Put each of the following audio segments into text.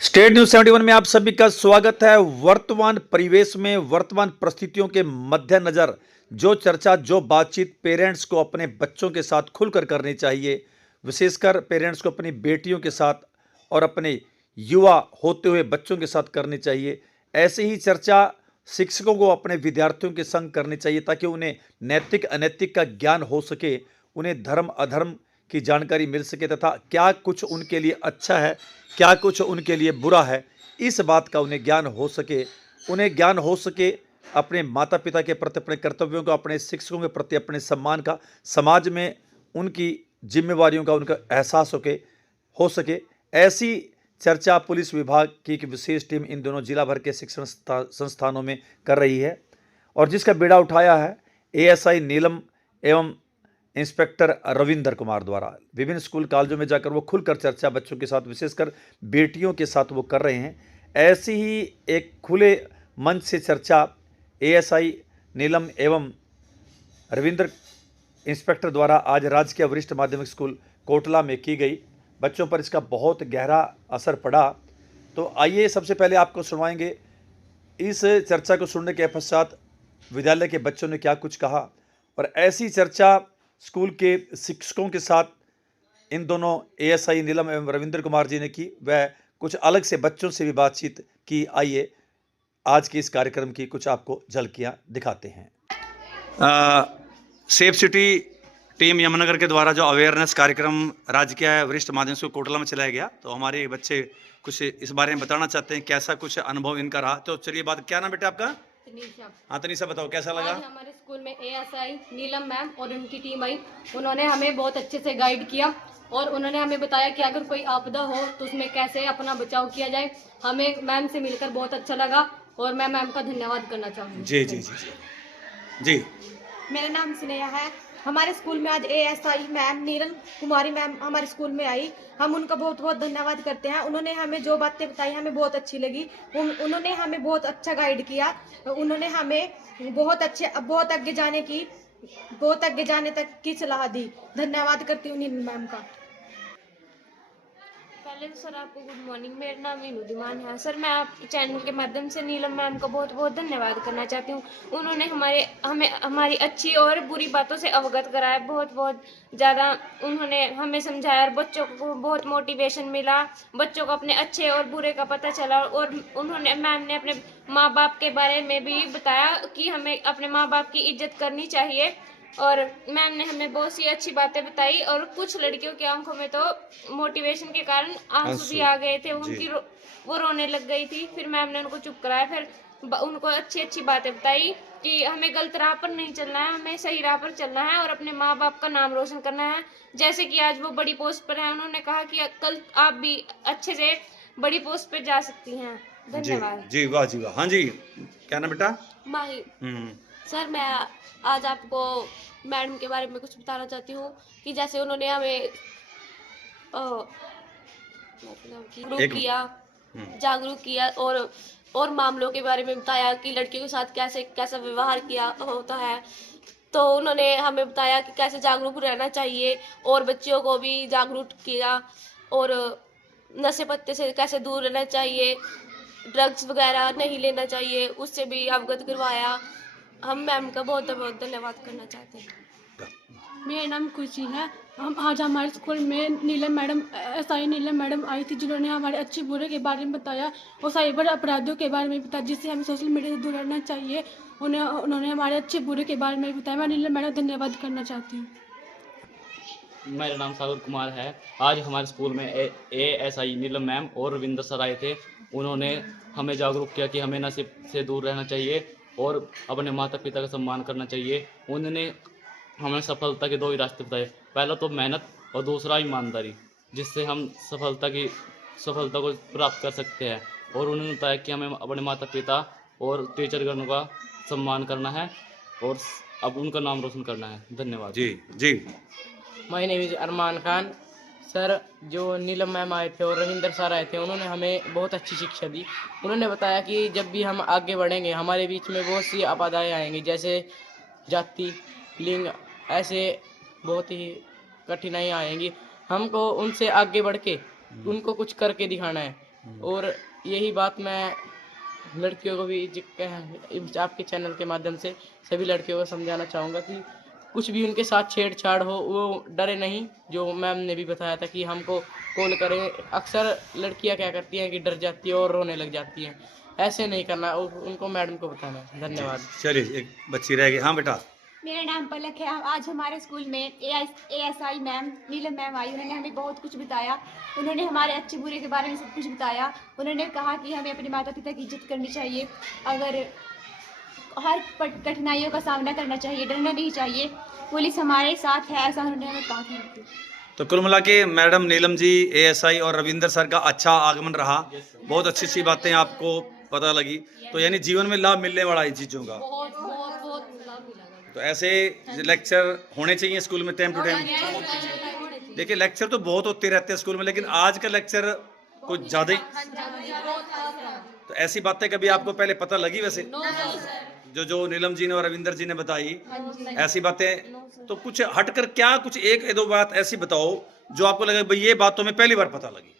State news 71 में आप सभी का स्वागत है। वर्तमान परिवेश में वर्तमान परिस्थितियों के मद्देनजर जो चर्चा जो बातचीत पेरेंट्स को अपने बच्चों के साथ खुलकर करनी चाहिए, विशेषकर पेरेंट्स को अपनी बेटियों के साथ और अपने युवा होते हुए बच्चों के साथ करनी चाहिए। ऐसी ही चर्चा शिक्षकों को अपने विद्यार्थियों के संग करनी चाहिए ताकि उन्हें नैतिक अनैतिक का ज्ञान हो सके, उन्हें धर्म अधर्म की जानकारी मिल सके तथा क्या कुछ उनके लिए अच्छा है, क्या कुछ उनके लिए बुरा है, इस बात का उन्हें ज्ञान हो सके। उन्हें ज्ञान हो सके अपने माता पिता के प्रति, अपने कर्तव्यों का, अपने शिक्षकों के प्रति अपने सम्मान का, समाज में उनकी जिम्मेवारियों का उनका एहसास हो सके। ऐसी चर्चा पुलिस विभाग की एक विशेष टीम इन दोनों जिला भर के शिक्षण संस्थानों में कर रही है और जिसका बीड़ा उठाया है एएसआई नीलम एवं इंस्पेक्टर रविंदर कुमार द्वारा। विभिन्न स्कूल कॉलेजों में जाकर वो खुलकर चर्चा बच्चों के साथ, विशेषकर बेटियों के साथ वो कर रहे हैं। ऐसी ही एक खुले मंच से चर्चा एएसआई नीलम एवं रविंदर इंस्पेक्टर द्वारा आज राजकीय वरिष्ठ माध्यमिक स्कूल कोटला में की गई। बच्चों पर इसका बहुत गहरा असर पड़ा। तो आइए सबसे पहले आपको सुनवाएंगे इस चर्चा को सुनने के पश्चात विद्यालय के बच्चों ने क्या कुछ कहा। और ऐसी चर्चा स्कूल के शिक्षकों के साथ इन दोनों एएसआई नीलम एवं रविंद्र कुमार जी ने की, वह कुछ अलग से बच्चों से भी बातचीत की। आइए आज के इस कार्यक्रम की कुछ आपको झलकियां दिखाते हैं। सेफ सिटी टीम यमुनानगर के द्वारा जो अवेयरनेस कार्यक्रम राजकीय वरिष्ठ माध्यमिक स्कूल कोटला में चलाया गया, तो हमारे बच्चे कुछ इस बारे में बताना चाहते हैं, कैसा कुछ अनुभव इनका रहा। तो चलिए बात, क्या नाम बेटा आपका? हाँ तनीषा, बताओ कैसा लगा? आज हमारे स्कूल में एएसआई नीलम मैम और उनकी टीम आई। उन्होंने हमें बहुत अच्छे से गाइड किया और उन्होंने हमें बताया कि अगर कोई आपदा हो तो उसमें कैसे अपना बचाव किया जाए। हमें मैम से मिलकर बहुत अच्छा लगा और मैं मैम का धन्यवाद करना चाहूँगी। जी जी जी जी जी। मेरा नाम स्नेहा है। हमारे स्कूल में आज एएसआई मैम नीलम कुमारी मैम हमारे स्कूल में आई। हम उनका बहुत बहुत धन्यवाद करते हैं। उन्होंने हमें जो बातें बताई हमें बहुत अच्छी लगी। उन्होंने हमें बहुत अच्छा गाइड किया। उन्होंने हमें बहुत आगे जाने तक की सलाह दी। धन्यवाद करती हूँ नीलम मैम का। पहले तो सर आपको गुड मॉर्निंग। मेरा नाम विनुदीमान है। सर मैं आपके चैनल के माध्यम से नीलम मैम का बहुत बहुत धन्यवाद करना चाहती हूँ। उन्होंने हमें हमारी अच्छी और बुरी बातों से अवगत कराया। बहुत बहुत ज़्यादा उन्होंने हमें समझाया और बच्चों को बहुत मोटिवेशन मिला। बच्चों को अपने अच्छे और बुरे का पता चला और उन्होंने मैम ने अपने माँ बाप के बारे में भी बताया कि हमें अपने माँ बाप की इज्जत करनी चाहिए। और मैम ने हमें बहुत सी अच्छी बातें बताई और कुछ लड़कियों की आंखों में तो मोटिवेशन के कारण आंसू भी आ गए थे। वो रोने लग गई थी। फिर मैम ने उनको चुप कराया। फिर उनको अच्छी अच्छी बातें बताई कि हमें गलत राह पर नहीं चलना है, हमें सही राह पर चलना है और अपने माँ बाप का नाम रोशन करना है। जैसे कि आज वो बड़ी पोस्ट पर है, उन्होंने कहा कि कल आप भी अच्छे से बड़ी पोस्ट पर जा सकती हैं। धन्यवाद। जी वाह जी वाह। हाँ जी, क्या नाम बेटा? माही। सर मैं आज आपको मैडम के बारे में कुछ बताना चाहती हूँ कि जैसे उन्होंने हमें जागरूक किया और मामलों के बारे में बताया कि लड़कियों के साथ कैसा व्यवहार किया होता है। तो उन्होंने हमें बताया कि कैसे जागरूक रहना चाहिए और बच्चियों को भी जागरूक किया और नशे पत्ते से कैसे दूर रहना चाहिए, ड्रग्स वगैरह नहीं लेना चाहिए, उससे भी अवगत करवाया। हम मैम का बहुत बहुत धन्यवाद करना चाहते हैं। मेरा नाम खुशी है। हम आज हमारे स्कूल में नीलम मैडम एसआई नीलम मैडम आई थी, जिन्होंने हमारे अच्छे बुरे के बारे में बताया और साइबर अपराधों के बारे में बताया, जिससे हमें सोशल मीडिया से दूर रहना चाहिए। उन्होंने हमारे अच्छे बुरे के बारे में बताया। मैं नीलम मैडम धन्यवाद करना चाहती हूँ। मेरा नाम सागर कुमार है। आज हमारे स्कूल में एएसआई नीलम मैम और रविंदर सर आए थे। उन्होंने हमें जागरूक किया कि हमें नशे से दूर रहना चाहिए और अपने माता पिता का सम्मान करना चाहिए। उन्होंने हमें सफलता के 2 ही रास्ते बताए, पहला तो मेहनत और दूसरा ईमानदारी, जिससे हम सफलता को प्राप्त कर सकते हैं। और उन्होंने बताया कि हमें अपने माता पिता और टीचरगणों का सम्मान करना है और अब उनका नाम रोशन करना है। धन्यवाद। जी जी। My name is Arman Khan. Sir जो नीलम मैम आए थे और रविंदर सर आए थे, उन्होंने हमें बहुत अच्छी शिक्षा दी। उन्होंने बताया कि जब भी हम आगे बढ़ेंगे हमारे बीच में बहुत सी आपदाएं आएंगी, जैसे जाति, लिंग, ऐसे बहुत ही कठिनाई आएंगी। हमको उनसे आगे बढ़ के उनको कुछ करके दिखाना है। और यही बात मैं लड़कियों को भी आपके चैनल के माध्यम से सभी लड़कियों को समझाना चाहूँगा कि कुछ भी उनके साथ छेड़छाड़ हो वो डरे नहीं। जो मैम ने भी बताया था कि हमको कॉल करें। अक्सर लड़कियां क्या करती हैं कि डर जाती है और रोने लग जाती हैं, ऐसे नहीं करना और उनको मैडम को बताना है। धन्यवाद। चलिए, एक बच्ची रह गई। हाँ बेटा। मेरा नाम पलक है। आज हमारे स्कूल में ASI मैम नीलम मैम आई। उन्होंने हमें बहुत कुछ बताया। उन्होंने हमारे अच्छे बुरे के बारे में सब कुछ बताया। उन्होंने कहा कि हमें अपने माता पिता की इज्जत करनी चाहिए, अगर हर कठिनाइयों का सामना करना चाहिए, डरना नहीं चाहिए, पुलिस हमारे साथ है, ऐसा उन्होंने हमें कहा था। तो कुल मिला के मैडम नीलम जी, ASI और रविंदर सर का अच्छा आगमन रहा। बहुत अच्छी अच्छी बातें आपको पता लगी। तो यानी जीवन में लाभ मिलने वाला इन चीज़ों का। बहुत बहुत बहुत लाभ मिला। तो ऐसे लेक्चर होने चाहिए स्कूल में टाइम टू टाइम। देखिए, लेक्चर तो बहुत होते रहते हैं स्कूल में, लेकिन आज का लेक्चर कुछ ज़्यादा ही। तो ऐसी बातें कभी आपको पहले पता लगी? वैसे जो नीलम जी ने और रविंदर जी ने बताई ऐसी बातें, तो कुछ हटकर क्या कुछ एक दो बात ऐसी बताओ जो आपको लगे भाई ये बात तो हमें पहली बार पता लगी।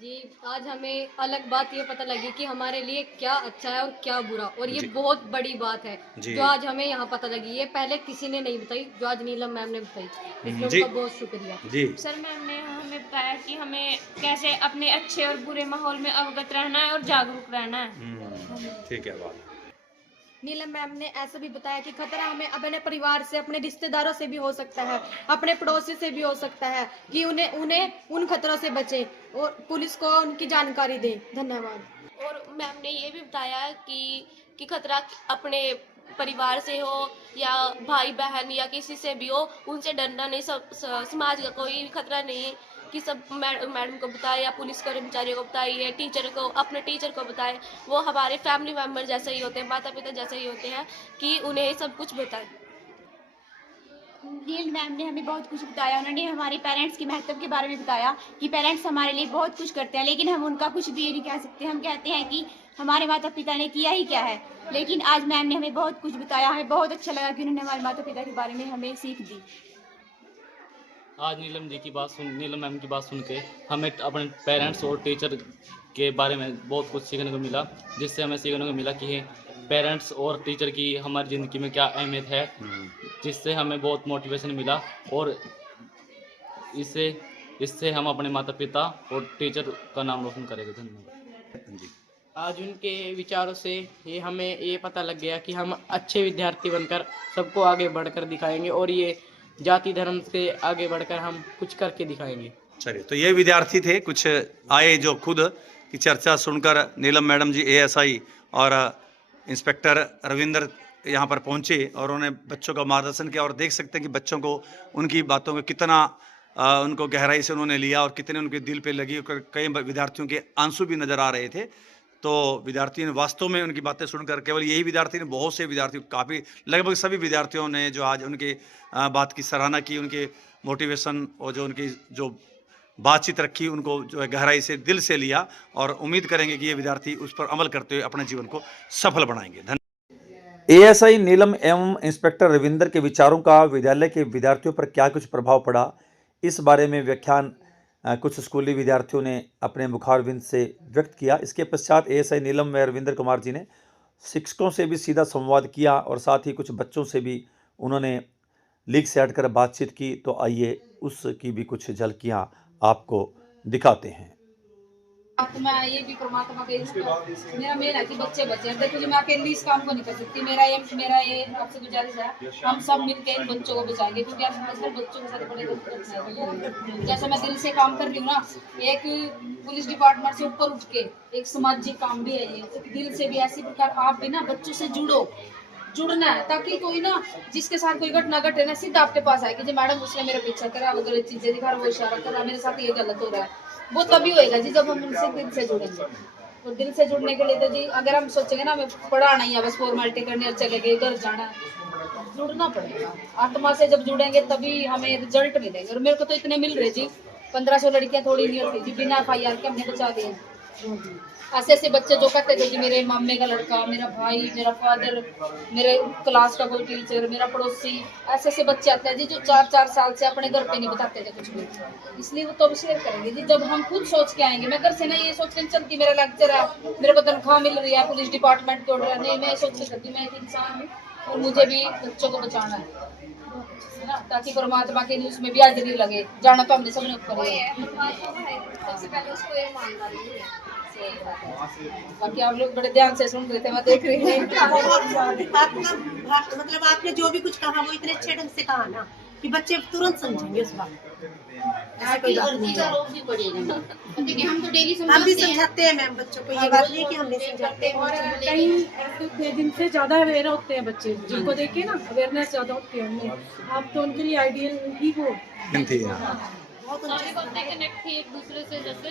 जी, आज हमें अलग बात ये पता लगी कि हमारे लिए क्या अच्छा है और क्या बुरा, और ये बहुत बड़ी बात है जो आज हमें यहाँ पता लगी। ये पहले किसी ने नहीं बताई, जो आज नीलम मैम ने बताई, इसलिए उनका बहुत शुक्रिया जी। सर मैम ने हमें बताया कि हमें कैसे अपने अच्छे और बुरे माहौल में अवगत रहना है और जागरूक रहना है। ठीक है बात। नीलम मैम ने ऐसा भी बताया कि खतरा हमें अपने परिवार से, अपने रिश्तेदारों से भी हो सकता है, अपने पड़ोसी से भी हो सकता है, कि उन्हें उन खतरों से बचे और पुलिस को उनकी जानकारी दें। धन्यवाद। और मैम ने ये भी बताया कि खतरा अपने परिवार से हो या भाई बहन या किसी से भी हो, उनसे डरना नहीं। समाज का कोई खतरा नहीं है कि सब मैडम को बताए या पुलिस कर्मचारियों को बताए या टीचर को, अपने टीचर को बताए। वो हमारे फैमिली मेम्बर जैसे ही होते हैं, माता पिता जैसे ही होते हैं, कि उन्हें सब कुछ बताए। नील मैम ने हमें बहुत कुछ बताया। उन्होंने हमारे पेरेंट्स के महत्व के बारे में बताया कि पेरेंट्स हमारे लिए बहुत कुछ करते हैं, लेकिन हम उनका कुछ भी नहीं कह सकते। हम कहते हैं कि हमारे माता पिता ने किया ही क्या है, लेकिन आज मैम ने हमें बहुत कुछ बताया। हमें बहुत अच्छा लगा कि उन्होंने हमारे माता पिता के बारे में हमें सीख दी। आज नीलम मैम की बात सुन के हमें अपने पेरेंट्स और टीचर के बारे में बहुत कुछ सीखने को मिला, जिससे हमें सीखने को मिला कि पेरेंट्स और टीचर की हमारी ज़िंदगी में क्या अहमियत है, जिससे हमें बहुत मोटिवेशन मिला। और इससे हम अपने माता पिता और टीचर का नाम रोशन करेंगे। धन्यवाद। आज उनके विचारों से हमें ये पता लग गया कि हम अच्छे विद्यार्थी बनकर सबको आगे बढ़कर दिखाएंगे और ये जाति धर्म से आगे बढ़कर हम कुछ करके दिखाएंगे। चलिए, तो ये विद्यार्थी थे कुछ आए जो खुद की चर्चा सुनकर नीलम मैडम जी ASI और इंस्पेक्टर रविंदर यहाँ पर पहुँचे और उन्होंने बच्चों का मार्गदर्शन किया। और देख सकते हैं कि बच्चों को उनकी बातों को कितना उनको गहराई से उन्होंने लिया और कितने उनके दिल पे लगी। कई विद्यार्थियों के आंसू भी नज़र आ रहे थे। तो विद्यार्थियों ने वास्तव में उनकी बातें सुनकर, केवल यही विद्यार्थी ने, बहुत से विद्यार्थी, काफ़ी लगभग सभी विद्यार्थियों ने जो आज उनके बात की सराहना की, उनके मोटिवेशन और जो उनकी जो बातचीत रखी, उनको जो है गहराई से दिल से लिया। और उम्मीद करेंगे कि ये विद्यार्थी उस पर अमल करते हुए अपने जीवन को सफल बनाएंगे। धन्यवाद। ASI नीलम एवं इंस्पेक्टर रविंदर के विचारों का विद्यालय के विद्यार्थियों पर क्या कुछ प्रभाव पड़ा, इस बारे में व्याख्यान कुछ स्कूली विद्यार्थियों ने अपने मुखारबिंद से व्यक्त किया। इसके पश्चात ASI नीलम व रविंदर कुमार जी ने शिक्षकों से भी सीधा संवाद किया और साथ ही कुछ बच्चों से भी उन्होंने लीग से हटकर बातचीत की। तो आइए उसकी भी कुछ झलकियां आपको दिखाते हैं। मैं ये भी परमात्मा के मेरा मेन है कि बच्चे बचे। देखो जी, मैं अकेली इस काम को नहीं कर सकती। मेरा ये आपसे गुजारिश है, हम सब मिलकर इन बच्चों को बचाएंगे, क्योंकि आजकल बच्चों के साथ बड़े जैसे मैं दिल से काम कर रही हूँ ना, एक पुलिस डिपार्टमेंट से ऊपर उठ के एक सामाजिक काम भी है ये, तो दिल से भी ऐसी प्रकार आप भी ना बच्चों से जुड़ना है, ताकि कोई ना जिसके साथ कोई घटना घटे ना सीधा आपके पास आए कि जी मैडम उसने मेरा पीछा करा, वो गलत चीजें दिखा रहा, वो इशारा कर रहा, मेरे साथ ये गलत हो रहा है। वो तभी होएगा जी जब हम उनसे दिल से जुड़ेंगे। और दिल से जुड़ने के लिए तो जी अगर हम सोचेंगे ना हमें पढ़ाना ही है, बस फॉर्मेलिटी करनी और चले गए घर जाना, जुड़ना पड़ेगा। आत्मा से जब जुड़ेंगे तभी हमें रिजल्ट मिलेंगे। और मेरे को तो इतने मिल रहे जी, 1500 लड़कियां थोड़ी नहीं होती जी, बिना FIR के हमने बचा दिए। ऐसे ऐसे बच्चे जो कहते थे कि मेरे मामे का लड़का, मेरा भाई, मेरा फादर, मेरे क्लास का कोई टीचर, मेरा पड़ोसी, ऐसे ऐसे बच्चे आते हैं जी जो 4-4 साल से अपने घर पे नहीं बताते थे कुछ भी। इसलिए वो तो अब शेयर करेंगे जी जब हम खुद सोच के आएंगे। मैं घर से ना ये सोच के नहीं चलती मेरा लेक्चर है, मेरे को तनख्वाह मिल रही है, पुलिस डिपार्टमेंट के ऑर्डर है, नहीं, मैं सोच के चलती मैं एक इंसान हूँ और मुझे भी बच्चों को बचाना है ना, ताकि परमात्मा के न्यूज़ में भी हाजिरी लगे। जाना तो हमने सबने ऊपर ही है। सबसे पहले उसको ये मानना चाहिए। बाकी आप लोग बड़े ध्यान से सुन रहे थे, मैं देख रही थी। मतलब आपने जो भी कुछ कहा वो इतने अच्छे ढंग से कहा ना कि बच्चे तुरंत समझेंगे उस बात। हम तो डेली हम भी समझाते हैं मैम बच्चों को, ये बात नहीं कि हम नहीं समझाते। और कई ऐसे जिनसे ज़्यादा अवेयर होते हैं बच्चे, जिनको देख के ना अवेयरनेस ज़्यादा होती है उनमें, आप तो उनके लिए आइडियल ही हो। बहुत सारी बातें कनेक्ट थी एक दूसरे से। जैसे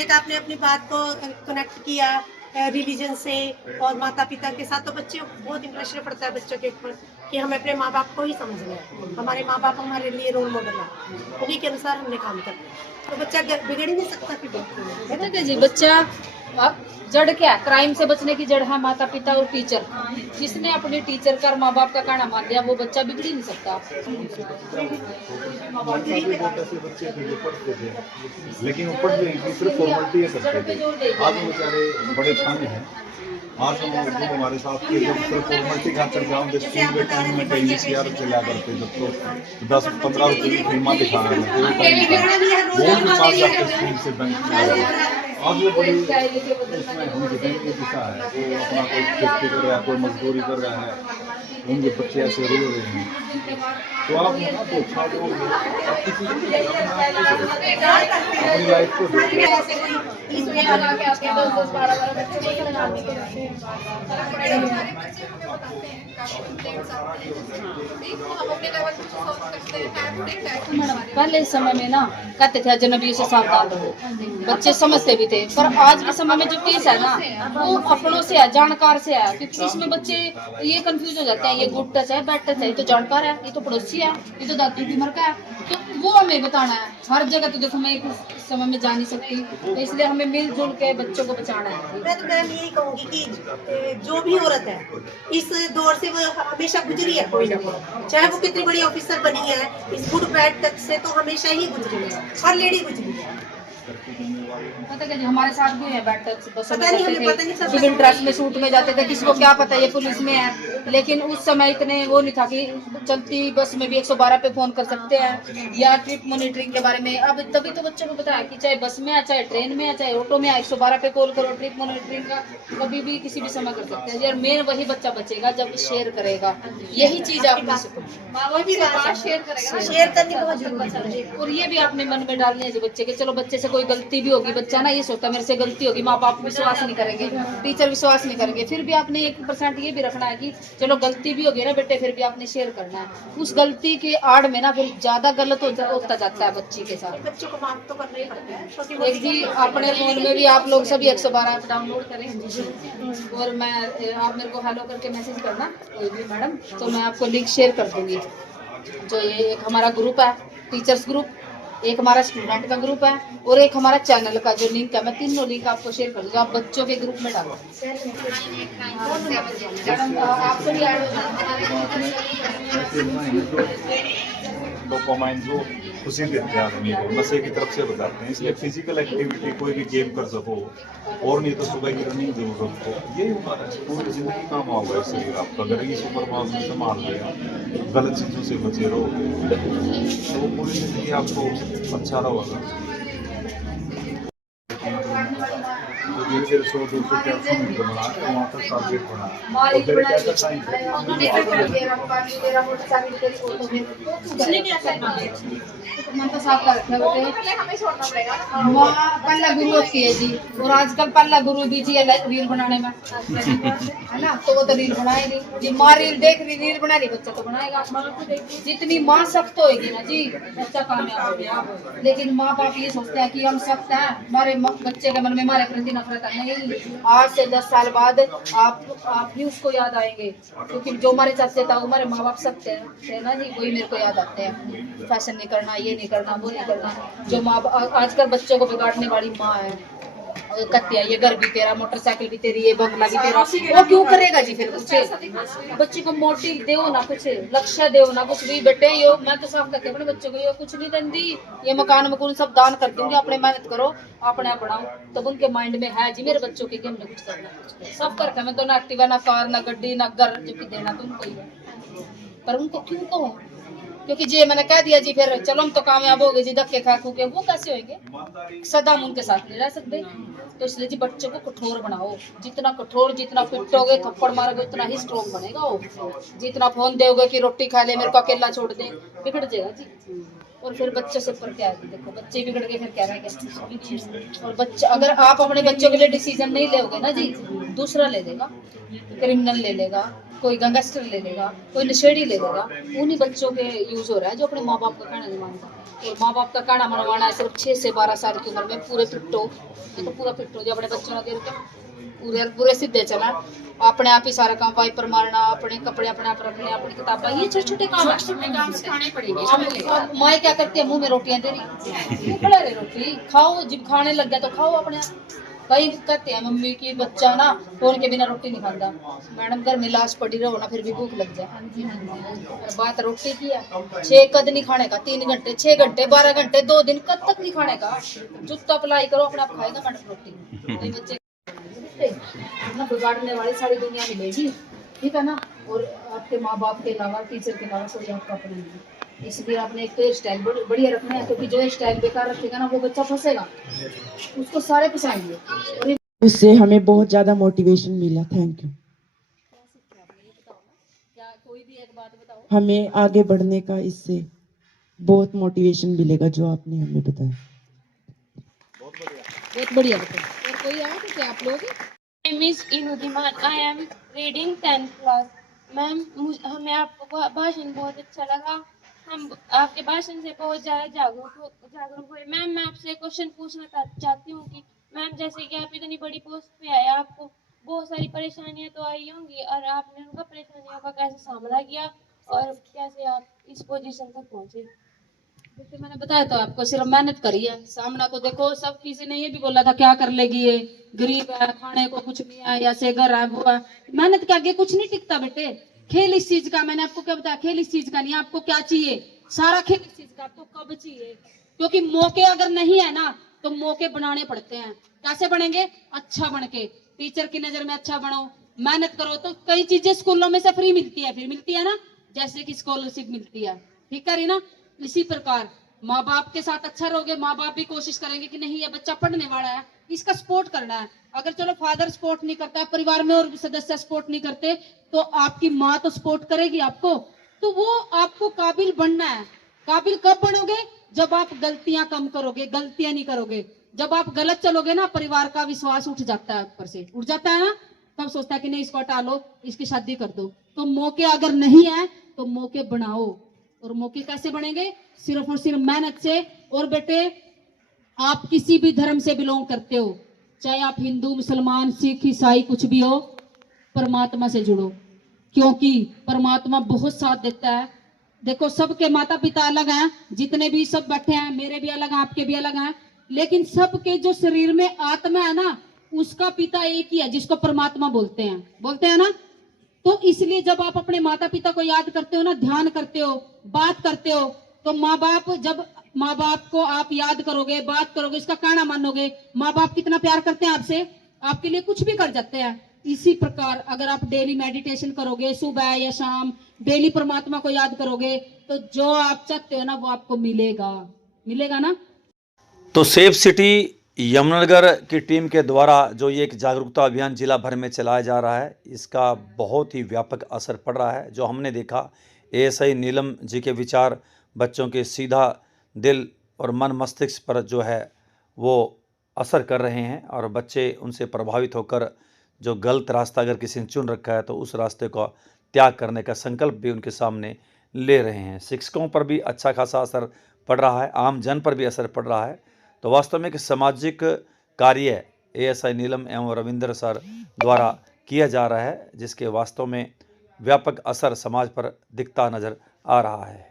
एक आपने अपनी बात को कनेक्ट किया रिलीजन से और माता पिता के साथ, तो बच्चे बहुत इंप्रेशन पड़ता है बच्चों के ऊपर कि हमें अपने माँ बाप को ही समझ लें। हमारे माँ बाप हमारे लिए रोल मॉडल है, उन्हीं के अनुसार हमने काम करना है। तो बच्चा बिगड़ ही नहीं सकता कि पता है जी, बच्चा जड़ क्या है? क्राइम से बचने की जड़ है माता पिता और टीचर। जिसने अपने टीचर का और माँ बाप का कहना मान लिया वो बच्चा बिगड़ ही नहीं सकता। बच्चे थे जो पढ़ते थे, लेकिन वो पढ़ लेंगे सिर्फ फॉर्मेलिटी करते थे। आज वो बेचारे बड़े छाने हैं। आज हम हमारे साथ के जब सिर्फ फॉर्मेलिटी खातर जाओ स्कूल के टाइम में कहीं CR चला करते, जब तो 10-15 रुपये की फिल्मा दिखाना है वो भी पास जाते स्कूल से बैंक। आज वो बड़ी उसमें उनके बैंक की दिशा है, वो अपना कोई खेती कर रहा है, कोई मजदूरी कर रहा है, उनके बच्चे ऐसे रो रहे हैं। तो आप ना तो अच्छा जो आप किसी अपनी लाइफ को पहले समय में ना कहते थे अजनबियों से सावधान रहो, बच्चे समझते भी थे। पर आज के समय में जो केस है ना वो अपनों से है, जानकार से है, क्योंकि इसमें बच्चे ये कंफ्यूज हो जाते हैं, ये गुड टच है, बैड टच है, ये तो जानकार है, ये तो पड़ोसी है, ये तो दादी की उम्र का है। तो वो हमें बताना है। हर जगह तो देखो मैं एक समय में जा नहीं सकती, तो इसलिए हमें मिलजुल के बच्चों को बचाना है। मैं तो मैम यही कहूँगी कि जो भी औरत है इस दौर से वो हमेशा गुजरी है, कोई ना कोई, चाहे वो कितनी बड़ी ऑफिसर बनी है, इस गुड बैड टच से तो हमेशा ही गुजरी है, हर लेडी गुजरी है। पता क्या जी, हमारे साथ भी है बैठ बसों में नहीं, जाते थे, सिविल ड्रेस में सूट में जाते थे, किसी को क्या पता ये पुलिस में है। लेकिन उस समय इतने वो नहीं था कि चलती बस में भी 112 पे फोन कर सकते हैं या ट्रिप मॉनिटरिंग के बारे में। अब तभी तो बच्चों को पता है कि चाहे बस में है, चाहे ट्रेन में है, चाहे ऑटो में है, 112 पे कॉल करो, ट्रिप मॉनिटरिंग का कभी भी किसी भी समय कर सकते हैं। यार मेन वही बच्चा बचेगा जब शेयर करेगा, यही चीज आपने शेयर करनी बहुत जरूरी है। और ये भी आपने मन में डालनी है जो बच्चे के, चलो बच्चे से कोई गलती भी होगी, बच्चा ना ये सोचता मेरे से गलती होगी, माँ बाप विश्वास नहीं करेंगे, टीचर विश्वास नहीं करेंगे, फिर भी आपने 1% ये भी रखना है कि चलो गलती भी होगी ना बेटे, फिर भी आपने शेयर करना है। उस गलती के आड़ में ना फिर ज्यादा गलत होता जाता है बच्ची के साथ। बच्चों को माफ तो करना ही पड़ता है। एक जी अपने फोन में भी आप लोग सभी 112 ऐप डाउनलोड करें और मैं आप मेरे को हेलो करके मैसेज करना कोई भी मैडम, तो मैं आपको लिंक शेयर कर दूंगी। जो ये एक हमारा ग्रुप है टीचर्स ग्रुप, एक हमारा स्टूडेंट का ग्रुप है और एक हमारा चैनल का जो लिंक है, मैं तीनों लिंक आपको शेयर कर दूंगा। आप बच्चों के ग्रुप में डालो, आपसे भी ऐड डोपामाइन जो खुशी देते हैं आदमी को, नशे की तरफ से बताते हैं। इसलिए फिजिकल एक्टिविटी कोई भी गेम कर सको, और नहीं तो सुबह की रनिंग जरूर रखो। ये हमारा पूरी जिंदगी काम होगा शरीर आपका। अगर ये सुपर पावर में संभाल लिया, गलत चीज़ों से बचे रहोगे तो पूरी जिंदगी आपको अच्छा रहेगा। धीरे धीरे 100-200 मीटर बना के वहाँ तक टारगेट बना और फिर कैसा टाइम मन तो साफ कर रखा बेटे। माँ पहला गुरु होती है जी, और आजकल पहला गुरु भी जी रील बनाने में है ना, तो वो तो रील बनाएगी जी। माँ रील देख रही, रील बना रही, बच्चा तो बनाएगा। जितनी माँ सख्त होगी ना जी बच्चा कामयाब होगा। लेकिन माँ बाप ये सोचते हैं कि हम सख्त हैं, हमारे बच्चे के मन में हमारे प्रति नफरत है। नहीं, आज से 10 साल बाद आप ही उसको याद आएंगे, क्योंकि जो हमारे चाचते था हमारे माँ बाप सख्त थे ना जी, वही मेरे को याद आते हैं। फैशन नहीं करना, ये नहीं करना, वो नहीं करना, जो माँ आजकल बच्चों को बिगाड़ने वाली माँ है। कहती है ये घर भी तेरा, मोटरसाइकिल भी तेरी, ये बंगला भी तेरा, वो क्यों करेगा जी फिर कुछ? बच्चे को मोटिव दो ना, कुछ लक्ष्य दो ना, कुछ भी बेटे यो मैं तो साफ करके अपने बच्चों को ये कुछ नहीं देंदी, ये मकान मकून सब दान कर दूंगी, अपने मेहनत करो अपने बनाओ। तब उनके माइंड में है जी मेरे बच्चों के कि हमने कुछ करना, सब करके मैं तो ना एक्टिवा ना कार ना गड्डी ना घर, जो कि देना तो उनको ही है, पर उनको क्यों कहो? क्योंकि जी मैंने कह दिया जी फिर चलो हम तो कामयाब हो गए जी, धक्के खा खू के वो कैसे होंगे? सदा हम उनके साथ नहीं रह सकते। तो इसलिए जी बच्चों को कठोर बनाओ, जितना कठोर, जितना पिटोगे थप्पड़ मारोगे उतना ही स्ट्रॉन्ग बनेगा वो। जितना फोन दोगे कि रोटी खा ले, मेरे को अकेला छोड़ दे, बिगड़ जाएगा जी। और फिर बच्चों से ऊपर क्या है? देखो बच्चे बिगड़ गए फिर क्या रहेगा? और बच्चा, अगर आप अपने बच्चों के लिए डिसीजन नहीं लोगे ना जी, दूसरा ले लेगा, क्रिमिनल ले लेगा, कोई गैंगस्टर ले लेगा, कोई नशेड़ी ले लेगा। उन्हीं बच्चों के यूज हो रहा है जो अपने माँ बाप का कहना नहीं मानता। और माँ बाप का कहना मनवाना है सिर्फ 6 से 12 साल की उम्र में, पूरे फिट्टो, देखो पूरा फिट्टो जो अपने बच्चों ने देख पूरे पूरे सीधे चला, अपने आप ही सारा काम, वाइपर मारना, अपने कपड़े अपने आप रखने, अपनी किताबें, ये छोटे छोटे काम सिखाने पड़ेंगे। माँ क्या करती है? मुंह में रोटियां दे रही, खड़ा रहे रोटी खाओ, जब खाने लग गया तो खाओ अपने आप। कई कहते हैं मम्मी की बच्चा ना फोन के बिना रोटी नहीं खाता। मैडम घर में लाश पड़ी रहो ना फिर भी भूख लग जाए, बात रोटी की है। 6 कद नहीं खाने का, 3 घंटे 6 घंटे 12 घंटे 2 दिन कद तक नहीं खाने का? जूता अप्लाई करो, अपने आप खाएगा मैडम रोटी। कई बच्चे ना बिगाड़ने वाली सारी दुनिया मिलेगी, ठीक है ना? और आपके माँ बाप के अलावा, टीचर के अलावा कोई आपका अपना नहीं। इसलिए आपने एक तो स्टाइल बढ़िया रखना है, क्योंकि जो स्टाइल बेकार रखेगा ना वो बच्चा फंसेगा, उसको सारे फंसाएंगे। और उससे हमें बहुत ज़्यादा मोटिवेशन मिला। Thank you. कोई भी एक बात बताओ, हमें आगे बढ़ने का इससे बहुत मोटिवेशन मिलेगा जो आपने हमें बताया। बहुत बढ़िया बताओ। और कोई आया तो क्या आप लोग? मिस इनुदीमान, I am reading 10th class. Ma'am हमें आपका भाषण बहुत अच्छा लगा, हम आपके भाषण से बहुत ज़्यादा जागरूक हुए। मैम मैं आपसे क्वेश्चन पूछना चाहती हूँ कि मैम जैसे कि आप इतनी बड़ी पोस्ट पे आए, आपको बहुत सारी परेशानियाँ तो आई होंगी, और आपने उनका परेशानियों का कैसे सामना किया और कैसे आप इस पोजीशन तक पहुँचे? जैसे मैंने बताया तो आपको, सिर्फ मेहनत करी है। सामना तो देखो, सब किसी ने ये भी बोला था क्या कर लेगी ये, गरीब है, खाने को कुछ नहीं है, या से घर है वो है। मेहनत के आगे कुछ नहीं टिकता बेटे। खेल इस चीज का, मैंने आपको क्या बताया, खेल इस चीज का नहीं। आपको क्या चाहिए? सारा खेल इस चीज का। आपको कब चाहिए? क्योंकि मौके अगर नहीं है ना तो मौके बनाने पड़ते हैं। कैसे बनेंगे? अच्छा बन के, टीचर की नजर में अच्छा बनो, मेहनत करो। तो कई चीजें स्कूलों में से फ्री मिलती है, फिर मिलती है ना, जैसे कि स्कॉलरशिप मिलती है, ठीक है ना? इसी प्रकार माँ बाप के साथ अच्छा रहोगे, माँ बाप भी कोशिश करेंगे कि नहीं ये बच्चा पढ़ने वाला है, इसका सपोर्ट करना है। अगर चलो फादर सपोर्ट नहीं करता है, परिवार में और सदस्य सपोर्ट नहीं करते, तो आपकी माँ तो सपोर्ट करेगी आपको। तो वो आपको काबिल बनना है। काबिल कब बनोगे? जब आप गलतियां कम करोगे, गलतियां नहीं करोगे। जब आप गलत चलोगे ना, परिवार का विश्वास उठ जाता है, ऊपर से उठ जाता है ना, तब सोचता है कि नहीं इसको हटा लो, इसकी शादी कर दो। तो मौके अगर नहीं है तो मौके बनाओ। और मौके कैसे बनेंगे? सिर्फ और सिर्फ मेहनत से। और बेटे आप किसी भी धर्म से बिलोंग करते हो, चाहे आप हिंदू, मुसलमान, सिख, ईसाई कुछ भी हो, परमात्मा से जुड़ो, क्योंकि परमात्मा बहुत साथ देता है। देखो सबके माता पिता अलग हैं, जितने भी सब बैठे हैं, मेरे भी अलग हैं, आपके भी अलग हैं, लेकिन सबके जो शरीर में आत्मा है ना, उसका पिता एक ही है, जिसको परमात्मा बोलते हैं ना। तो इसलिए जब आप अपने माता पिता को याद करते हो ना, ध्यान करते हो, बात करते हो, तो जब माँ बाप को आप याद करोगे, बात करोगे, इसका कहना मानोगे, माँ बाप कितना प्यार करते हैं आपसे, आपके लिए कुछ भी कर जाते हैं। इसी प्रकार अगर आप डेली मेडिटेशन करोगे, सुबह या शाम डेली परमात्मा को याद करोगे, तो जो आप चाहते हो ना वो आपको मिलेगा ना। तो सेफ सिटी यमुनानगर की टीम के द्वारा जो ये एक जागरूकता अभियान जिला भर में चलाया जा रहा है, इसका बहुत ही व्यापक असर पड़ रहा है। जो हमने देखा, एएसआई नीलम जी के विचार बच्चों के सीधा दिल और मन मस्तिष्क पर जो है वो असर कर रहे हैं, और बच्चे उनसे प्रभावित होकर जो गलत रास्ता अगर किसी ने चुन रखा है तो उस रास्ते को त्याग करने का संकल्प भी उनके सामने ले रहे हैं। शिक्षकों पर भी अच्छा खासा असर पड़ रहा है, आम जन पर भी असर पड़ रहा है। तो वास्तव में एक सामाजिक कार्य एएसआई नीलम एवं रविंद्र सर द्वारा किया जा रहा है, जिसके वास्तव में व्यापक असर समाज पर दिखता नज़र आ रहा है।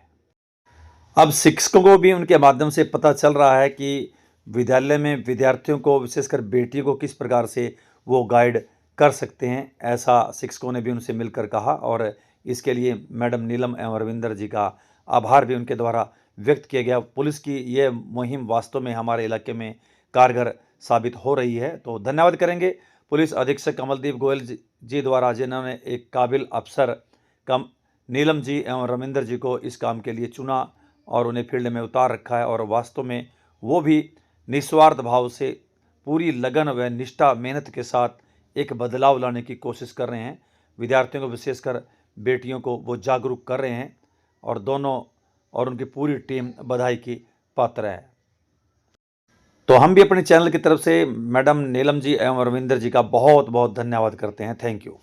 अब शिक्षकों को भी उनके माध्यम से पता चल रहा है कि विद्यालय में विद्यार्थियों को, विशेषकर बेटियों को किस प्रकार से वो गाइड कर सकते हैं, ऐसा शिक्षकों ने भी उनसे मिलकर कहा। और इसके लिए मैडम नीलम एवं रविंदर जी का आभार भी उनके द्वारा व्यक्त किया गया। पुलिस की ये मुहिम वास्तव में हमारे इलाके में कारगर साबित हो रही है। तो धन्यवाद करेंगे पुलिस अधीक्षक कमलदीप गोयल जी द्वारा, जिन्होंने एक काबिल अफसर नीलम जी एवं रविंदर जी को इस काम के लिए चुना और उन्हें फील्ड में उतार रखा है। और वास्तव में वो भी निस्वार्थ भाव से पूरी लगन व निष्ठा मेहनत के साथ एक बदलाव लाने की कोशिश कर रहे हैं। विद्यार्थियों को, विशेषकर बेटियों को वो जागरूक कर रहे हैं और दोनों और उनकी पूरी टीम बधाई की पात्र है। तो हम भी अपने चैनल की तरफ से मैडम नीलम जी एवं रविंदर जी का बहुत बहुत धन्यवाद करते हैं। Thank you.